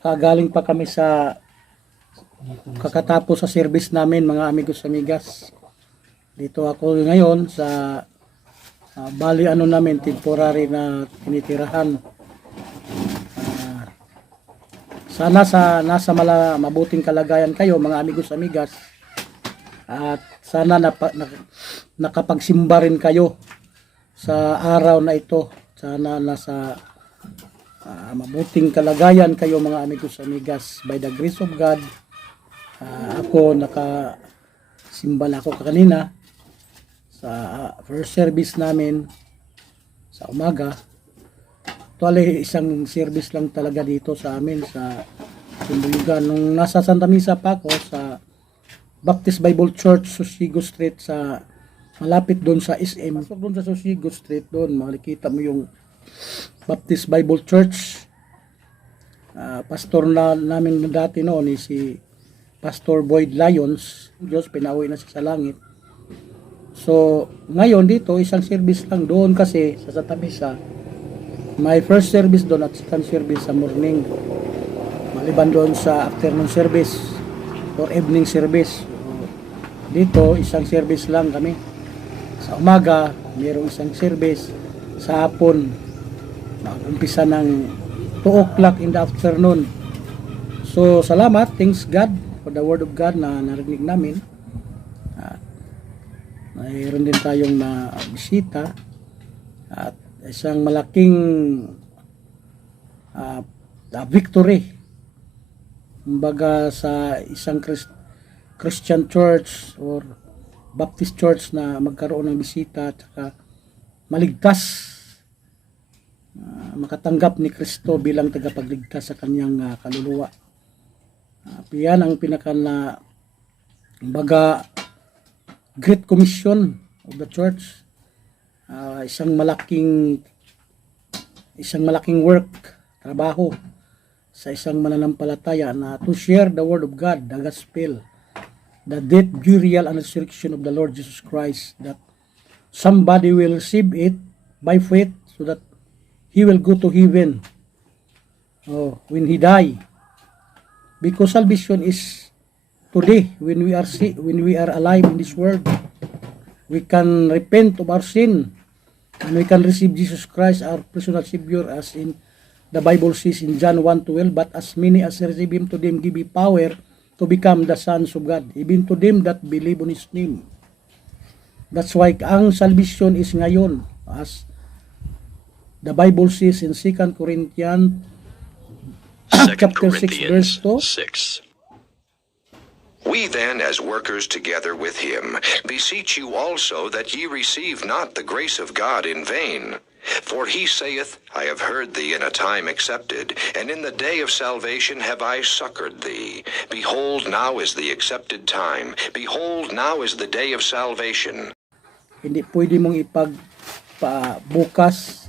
Galing pa kami sa kakatapos sa service namin, mga amigos amigas. Dito ako ngayon sa bali ano namin, temporary na tinitirahan. Sana nasa mabuting kalagayan kayo, mga amigos amigas. At sana nakapagsimba rin kayo sa araw na ito. Sana nasa mabuting kalagayan kayo, mga amigos amigas. By the grace of God, ako nakasimba na ako kanina sa first service namin sa umaga. Tuwali isang service lang talaga dito sa amin sa Simbulugan. Nung nasa Santa Misa pa ako sa Baptist Bible Church, Sosigo Street, sa malapit doon sa SM. Pasok doon sa Sosigo Street, doon makikita mo yung Baptist Bible Church. Pastor na namin dati noon si Pastor Boyd Lyons. Diyos, pinauwi na siya sa langit. So, ngayon dito, isang service lang doon kasi sa Santa Misa. May first service doon at second service sa morning. Maliban doon sa afternoon service or evening service. So, dito, isang service lang kami. Sa umaga, mayroong isang service. Sa hapon, mag-umpisa ng 2 o'clock in the afternoon. So, salamat. Thanks God for the word of God na narinig namin. Mayroon din tayong na bisita at isang malaking victory. Kumbaga sa isang Christian church or Baptist church na magkaroon ng bisita at saka maligtas, makatanggap ni Kristo bilang tagapagligtas sa kanyang kaluluwa. Yan ang pinaka na kumbaga Great Commission of the church. Isang malaking work, trabaho sa isang mananampalataya na to share the word of God, the gospel, the death, burial, and resurrection of the Lord Jesus Christ, that somebody will receive it by faith so that he will go to heaven when he die. Because salvation is today, when we are alive in this world, we can repent of our sin and we can receive Jesus Christ, our personal Savior, as in the Bible says in John 1:12, but as many as receive Him, to them give He power to become the sons of God, even to them that believe on His name. That's why ang salvation is ngayon, as the Bible says in 2 Corinthians chapter 6 verse 2. 6. We then, as workers together with him, beseech you also that ye receive not the grace of God in vain. For he saith, I have heard thee in a time accepted, and in the day of salvation have I succored thee. Behold, now is the accepted time. Behold, now is the day of salvation. Hindi pwede mong bukas,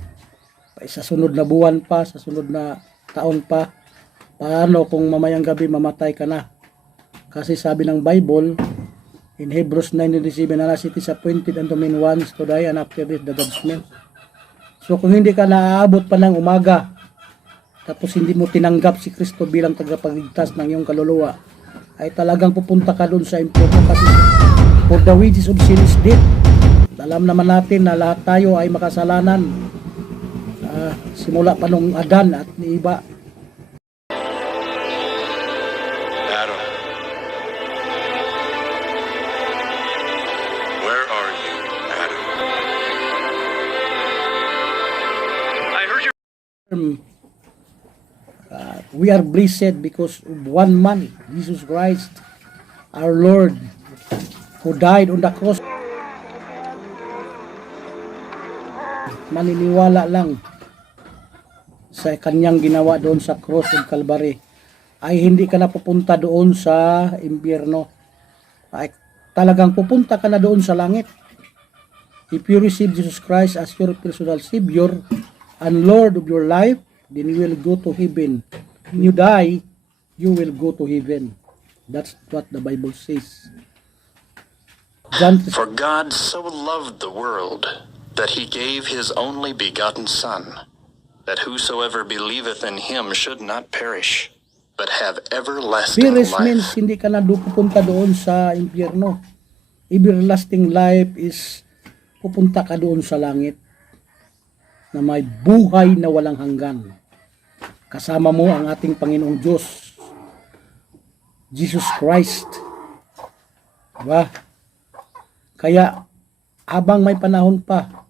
sa sunod na buwan pa, sa sunod na taon pa. Paano kung mamayang gabi mamatay ka na? Kasi sabi ng Bible, in Hebrews 9:7, alas it is appointed unto men once to die, and after this the judgment. So kung hindi ka naaabot pa ng umaga, tapos hindi mo tinanggap si Kristo bilang tagapagligtas ng iyong kaluluwa, ay talagang pupunta ka doon sa impyerno, kasi for the wages of sin is death. Alam naman natin na lahat tayo ay makasalanan, simula pa nung Adan at ni iba. We are blessed because of one man, Jesus Christ, our Lord, who died on the cross. Maniniwala lang sa kanyang ginawa doon sa cross of Calvary, ay hindi ka na pupunta doon sa impyerno. Ay talagang pupunta ka na doon sa langit. If you receive Jesus Christ as your personal Savior and Lord of your life, then you will go to heaven. When you die, you will go to heaven. That's what the Bible says. For God so loved the world, that he gave his only begotten Son, that whosoever believeth in him should not perish, but have everlasting Spirits means life. hindi ka na pupunta doon sa impyerno. Everlasting life is pupunta ka doon sa langit na may buhay na walang hanggan. Kasama mo ang ating Panginoong Diyos, Jesus Christ. Diba? Kaya, habang may panahon pa,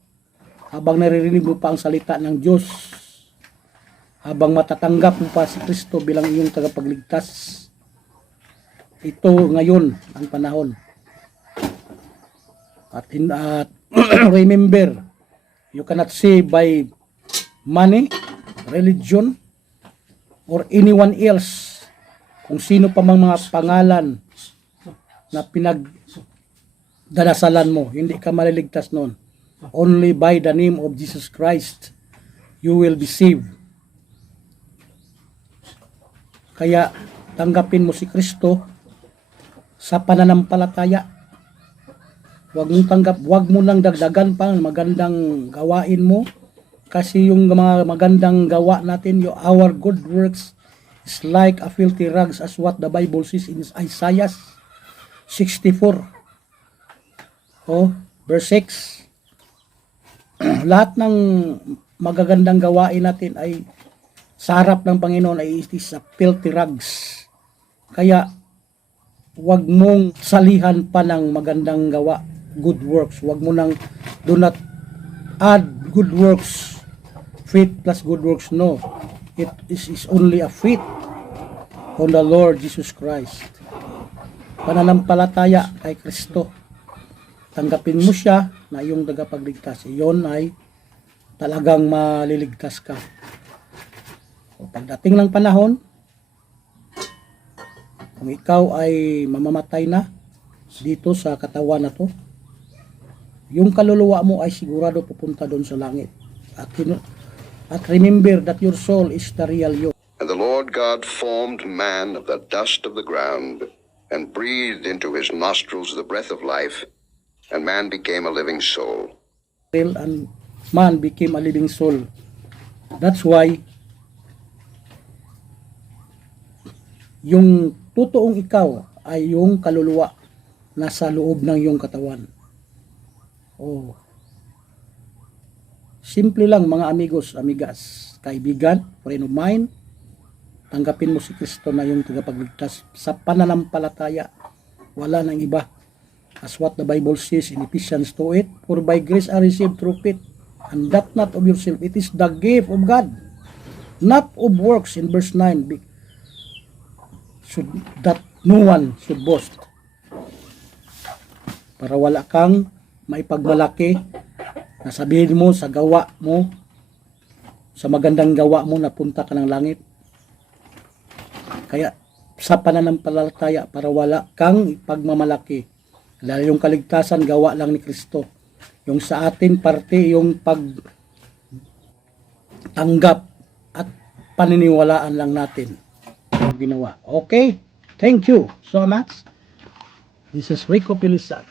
habang naririnig mo pa ang salita ng Diyos, habang matatanggap mo pa si Kristo bilang iyong tagapagligtas, ito ngayon ang panahon. At remember, you cannot save by money, religion, or anyone else. Kung sino pa mang mga pangalan na pinagdadasalan mo, hindi ka maliligtas noon. Only by the name of Jesus Christ, you will be saved. Kaya, tanggapin mo si Kristo sa pananampalataya. Huwag mo nang dagdagan pa ang magandang gawain mo. Kasi yung mga magandang gawa natin, our good works is like a filthy rags, as what the Bible says in Isaiah 64. Verse 6. Lahat ng magagandang gawain natin ay sa harap ng Panginoon ay is a filthy rags. Kaya, huwag mong salihan pa ng magandang gawa, good works. Huwag mo nang, do not add good works. Faith plus good works, no. It is only a faith on the Lord Jesus Christ. Pananampalataya kay Kristo. Tanggapin mo siya na iyong tagapagligtas. Iyon ay talagang maliligtas ka. O pagdating ng panahon, kung ikaw ay mamamatay na dito sa katawan na to, yung kaluluwa mo ay sigurado pupunta doon sa langit. At remember that your soul is the real you. And the Lord God formed man of the dust of the ground, and breathed into his nostrils the breath of life, and man became a living soul. And man became a living soul. That's why yung totoong ikaw ay yung kaluluwa nasa loob ng iyong katawan. Simple lang mga amigos, amigas, kaibigan, friend of mine, tanggapin mo si Kristo na yung tagapagligtas sa pananampalataya. Wala nang iba. As what the Bible says in Ephesians 2:8, for by grace are received through faith, and that not of yourself, it is the gift of God, not of works, in verse 9, that no one should boast. Para wala kang maipagmalaki na sabihin mo sa gawa mo, sa magandang gawa mo, napunta ka ng langit. Kaya sa pananampalataya, para wala kang ipagmamalaki. Dahil yung kaligtasan, gawa lang ni Kristo. Yung sa atin, parte yung pagtanggap at paniniwalaan lang natin yung ginawa. Okay? Thank you so much. This is Rico Pilisan.